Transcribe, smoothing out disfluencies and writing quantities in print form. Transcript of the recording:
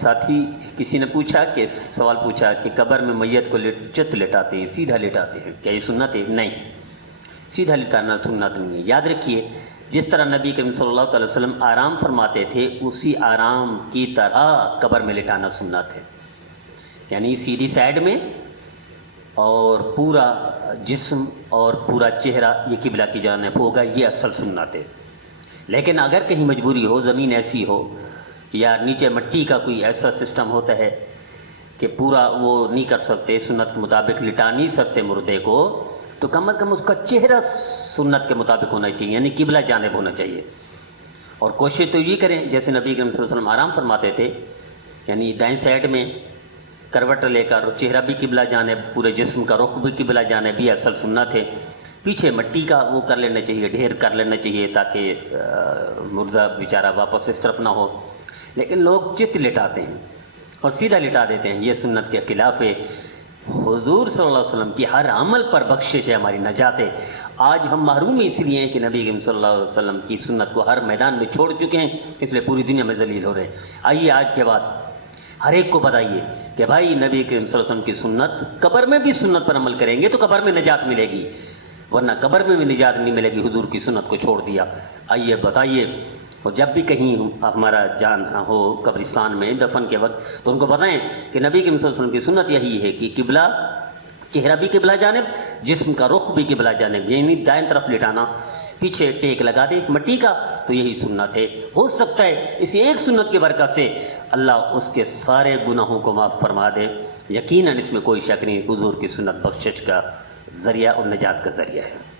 ساتھی کسی نے پوچھا کہ سوال پوچھا کہ قبر میں میت کو چت لٹاتے ہیں، سیدھا لٹاتے ہیں، کیا یہ سنت ہے؟ نہیں، سیدھا لٹانا سنت نہیں ہے۔ یاد رکھیے، جس طرح نبی کریم صلی اللہ علیہ وسلم آرام فرماتے تھے، اسی آرام کی طرح قبر میں لٹانا سنت ہے، یعنی سیدھی سائڈ میں، اور پورا جسم اور پورا چہرہ یہ قبلہ کی جانب ہوگا، یہ اصل سنت ہے۔ لیکن اگر کہیں مجبوری ہو، زمین ایسی ہو یا نیچے مٹی کا کوئی ایسا سسٹم ہوتا ہے کہ پورا وہ نہیں کر سکتے، سنت کے مطابق لٹا نہیں سکتے مردے کو، تو کم از کم اس کا چہرہ سنت کے مطابق ہونا چاہیے، یعنی قبلہ جانب ہونا چاہیے۔ اور کوشش تو یہ کریں جیسے نبی کریم صلی اللہ علیہ وسلم آرام فرماتے تھے، یعنی دائیں سائڈ میں کروٹ لے کر چہرہ بھی قبلہ جانب، پورے جسم کا رخ بھی قبلہ جانب، یہ اصل سنت ہے۔ پیچھے مٹی کا وہ کر لینا چاہیے، ڈھیر کر لینا چاہیے تاکہ مردہ بیچارہ واپس اس طرف نہ ہو۔ لیکن لوگ چت لٹاتے ہیں اور سیدھا لٹا دیتے ہیں، یہ سنت کے خلاف ہے۔ حضور صلی اللہ علیہ وسلم کی ہر عمل پر بخشش ہے، ہماری نجات ہے۔ آج ہم محروم اس لیے ہیں کہ نبی کریم صلی اللہ علیہ وسلم کی سنت کو ہر میدان میں چھوڑ چکے ہیں، اس لیے پوری دنیا میں ذلیل ہو رہے ہیں۔ آئیے آج کے بعد ہر ایک کو بتائیے کہ بھائی نبی کریم صلی اللہ علیہ وسلم کی سنت، قبر میں بھی سنت پر عمل کریں گے تو قبر میں نجات ملے گی، ورنہ قبر میں بھی نجات نہیں ملے گی، حضور کی سنت کو چھوڑ دیا۔ آئیے بتائیے، اور جب بھی کہیں ہمارا جان ہو قبرستان میں دفن کے وقت، تو ان کو بتائیں کہ نبی کریم صلی اللہ علیہ وسلم کی سنت یہی ہے کہ قبلہ، چہرہ بھی قبلہ جانب، جسم کا رخ بھی قبلہ جانب، یعنی دائیں طرف لٹانا، پیچھے ٹیک لگا دے مٹی کا، تو یہی سنت ہے۔ ہو سکتا ہے اسی ایک سنت کی برکت سے اللہ اس کے سارے گناہوں کو معاف فرما دے، یقیناً اس میں کوئی شک نہیں، حضور کی سنت بخشش کا ذریعہ اور نجات کا ذریعہ ہے۔